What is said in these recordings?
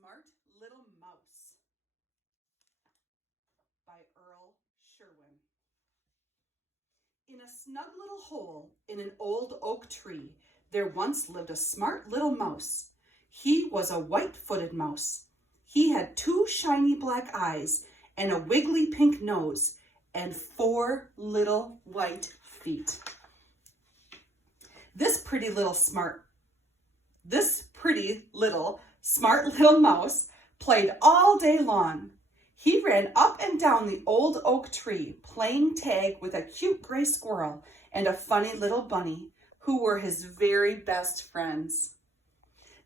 Smart Little Mouse by Earl Sherwin. In a snug little hole in an old oak tree, there once lived a smart little mouse. He was a white-footed mouse. He had 2 shiny black eyes and a wiggly pink nose and 4 little white feet. This pretty little smart little mouse played all day long. He ran up and down the old oak tree, playing tag with a cute gray squirrel and a funny little bunny, who were his very best friends.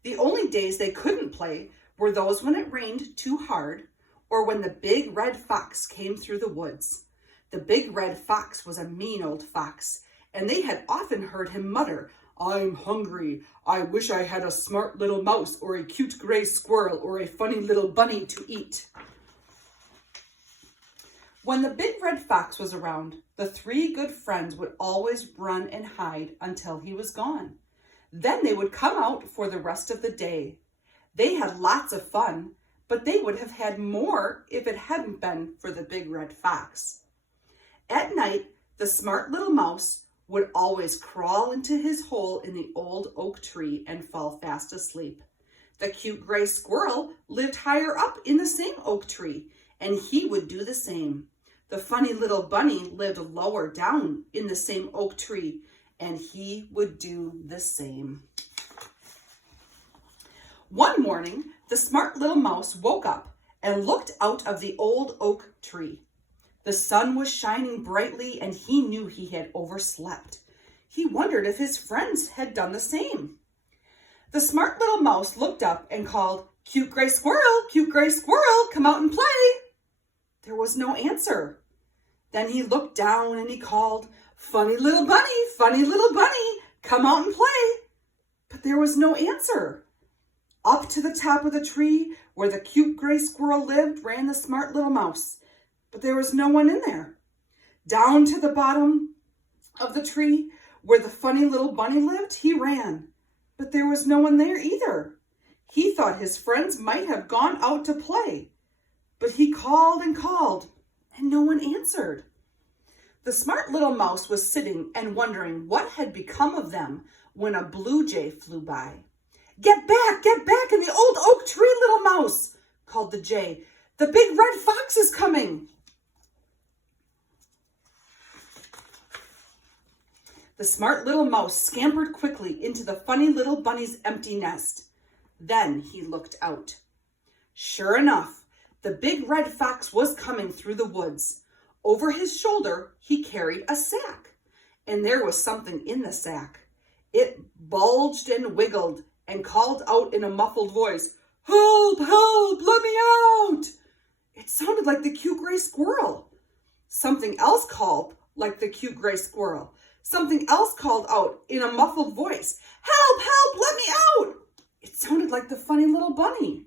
The only days they couldn't play were those when it rained too hard or when the big red fox came through the woods. The big red fox was a mean old fox, and they had often heard him mutter, "I'm hungry. I wish I had a smart little mouse or a cute gray squirrel or a funny little bunny to eat." When the big red fox was around, the 3 good friends would always run and hide until he was gone. Then they would come out for the rest of the day. They had lots of fun, but they would have had more if it hadn't been for the big red fox. At night, the smart little mouse would always crawl into his hole in the old oak tree and fall fast asleep. The cute gray squirrel lived higher up in the same oak tree, and he would do the same. The funny little bunny lived lower down in the same oak tree, and he would do the same. One morning, the smart little mouse woke up and looked out of the old oak tree. The sun was shining brightly, and he knew he had overslept. He wondered if his friends had done the same. The smart little mouse looked up and called, "Cute gray squirrel, come out and play." There was no answer. Then he looked down and he called, funny little bunny, come out and play." But there was no answer. Up to the top of the tree where the cute gray squirrel lived ran the smart little mouse, but there was no one in there. Down to the bottom of the tree where the funny little bunny lived, he ran, but there was no one there either. He thought his friends might have gone out to play, but he called and no one answered. The smart little mouse was sitting and wondering what had become of them when a blue jay flew by. Get back in the old oak tree, little mouse," called the jay. "The big red fox is coming." The smart little mouse scampered quickly into the funny little bunny's empty nest. Then he looked out. Sure enough, the big red fox was coming through the woods. Over his shoulder, he carried a sack, and there was something in the sack. It bulged and wiggled and called out in a muffled voice, "Help, let me out!" It sounded like the cute gray squirrel. Something else called like the cute gray squirrel. Something else called out in a muffled voice, Help, let me out!" It sounded like the funny little bunny.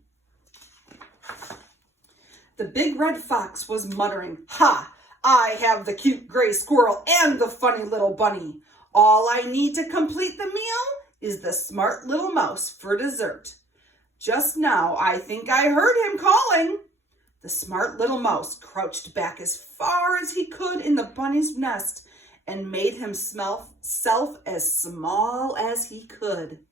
The big red fox was muttering, "Ha! I have the cute gray squirrel and the funny little bunny. All I need to complete the meal is the smart little mouse for dessert. Just now, I think I heard him calling." The smart little mouse crouched back as far as he could in the bunny's nest and made himself as small as he could.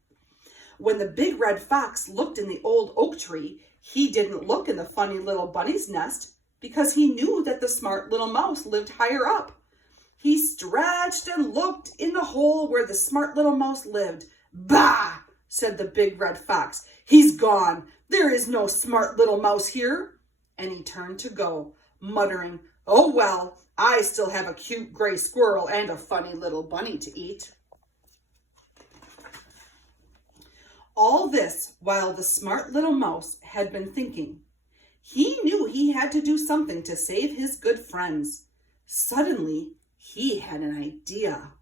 When the big red fox looked in the old oak tree, he didn't look in the funny little bunny's nest because he knew that the smart little mouse lived higher up. He stretched and looked in the hole where the smart little mouse lived. "Bah!" said the big red fox. "He's gone. There is no smart little mouse here." And he turned to go, muttering, "Oh well, I still have a cute gray squirrel and a funny little bunny to eat." All this while the smart little mouse had been thinking. He knew he had to do something to save his good friends. Suddenly, he had an idea.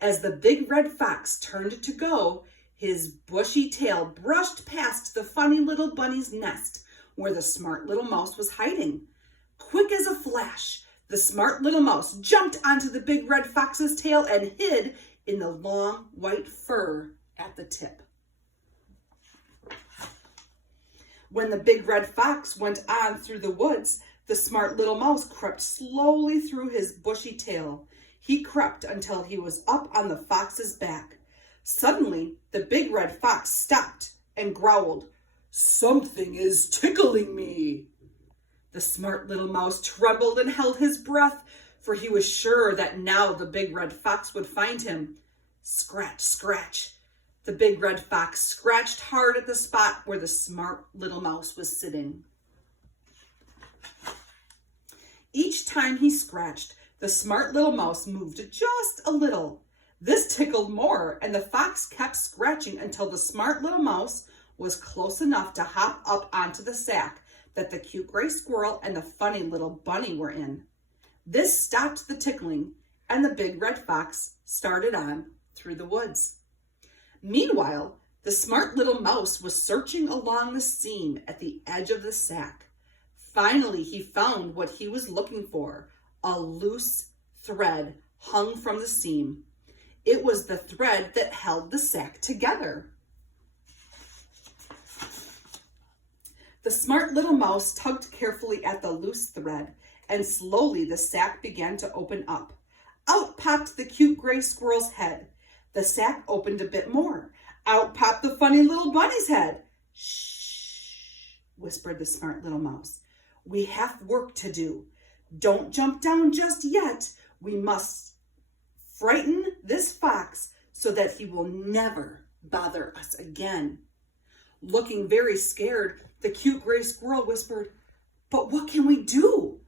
As the big red fox turned to go, his bushy tail brushed past the funny little bunny's nest where the smart little mouse was hiding. Quick as a flash, the smart little mouse jumped onto the big red fox's tail and hid in the long white fur at the tip. When the big red fox went on through the woods, the smart little mouse crept slowly through his bushy tail. He crept until he was up on the fox's back. Suddenly, the big red fox stopped and growled, "Something is tickling me." The smart little mouse trembled and held his breath, for he was sure that now the big red fox would find him. Scratch, scratch. The big red fox scratched hard at the spot where the smart little mouse was sitting. Each time he scratched, the smart little mouse moved just a little. This tickled more, and the fox kept scratching until the smart little mouse was close enough to hop up onto the sack that the cute gray squirrel and the funny little bunny were in. This stopped the tickling, and the big red fox started on through the woods. Meanwhile, the smart little mouse was searching along the seam at the edge of the sack. Finally, he found what he was looking for, a loose thread hung from the seam. It was the thread that held the sack together. The smart little mouse tugged carefully at the loose thread, and slowly the sack began to open up. Out popped the cute gray squirrel's head. The sack opened a bit more. Out popped the funny little bunny's head. "Shh," whispered the smart little mouse. "We have work to do. Don't jump down just yet. We must frighten this fox so that he will never bother us again." Looking very scared, the cute gray squirrel whispered, "But what can we do?"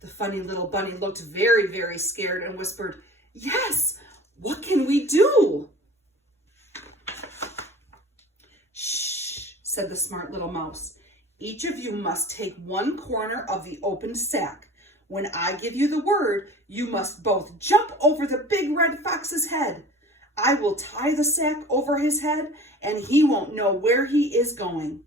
The funny little bunny looked very, very scared and whispered, "Yes, what can we do?" "Shh," said the smart little mouse. "Each of you must take one corner of the opened sack. When I give you the word, you must both jump over the big red fox's head. I will tie the sack over his head, and he won't know where he is going."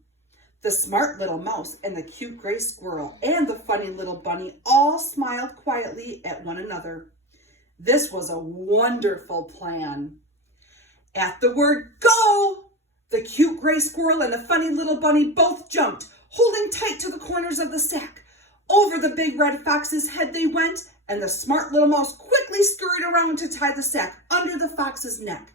The smart little mouse and the cute gray squirrel and the funny little bunny all smiled quietly at one another. This was a wonderful plan. At the word "go," the cute gray squirrel and the funny little bunny both jumped, holding tight to the corners of the sack. Over the big red fox's head they went, and the smart little mouse quickly scurried around to tie the sack under the fox's neck.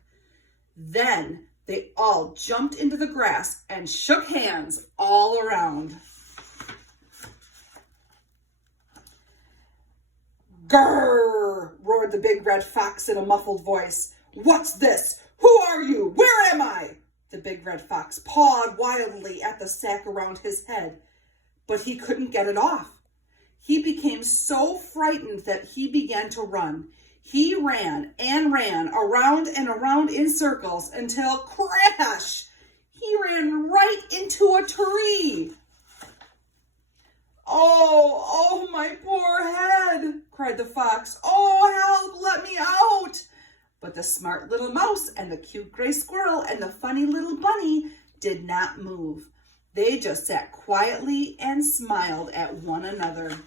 Then they all jumped into the grass and shook hands all around. "Grrr!" roared the big red fox in a muffled voice. "What's this? Who are you? Where am I?" The big red fox pawed wildly at the sack around his head, but he couldn't get it off. He became so frightened that he began to run. He ran and ran around and around in circles until, crash, he ran right into a tree. Oh, my poor head," cried the fox. "Oh, help, let me out." But the smart little mouse and the cute gray squirrel and the funny little bunny did not move. They just sat quietly and smiled at one another.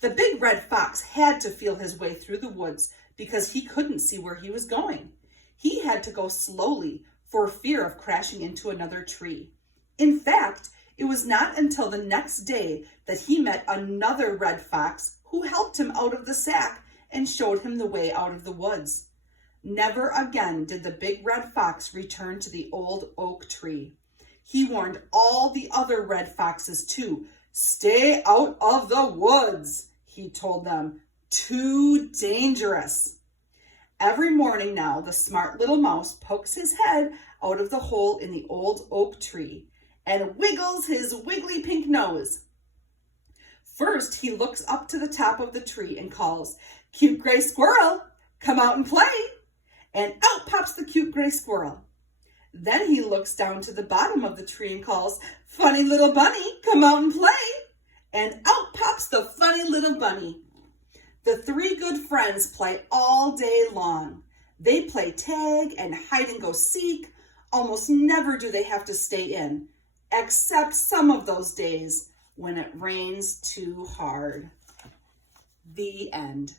The big red fox had to feel his way through the woods because he couldn't see where he was going. He had to go slowly for fear of crashing into another tree. In fact, it was not until the next day that he met another red fox who helped him out of the sack and showed him the way out of the woods. Never again did the big red fox return to the old oak tree. He warned all the other red foxes too. "Stay out of the woods," he told them. "Too dangerous." Every morning now, the smart little mouse pokes his head out of the hole in the old oak tree and wiggles his wiggly pink nose. First, he looks up to the top of the tree and calls, "Cute gray squirrel, come out and play." And out pops the cute gray squirrel. Then he looks down to the bottom of the tree and calls, "Funny little bunny, come out and play." And out pops the funny little bunny. The three good friends play all day long. They play tag and hide and go seek. Almost never do they have to stay in, except some of those days when it rains too hard. The end.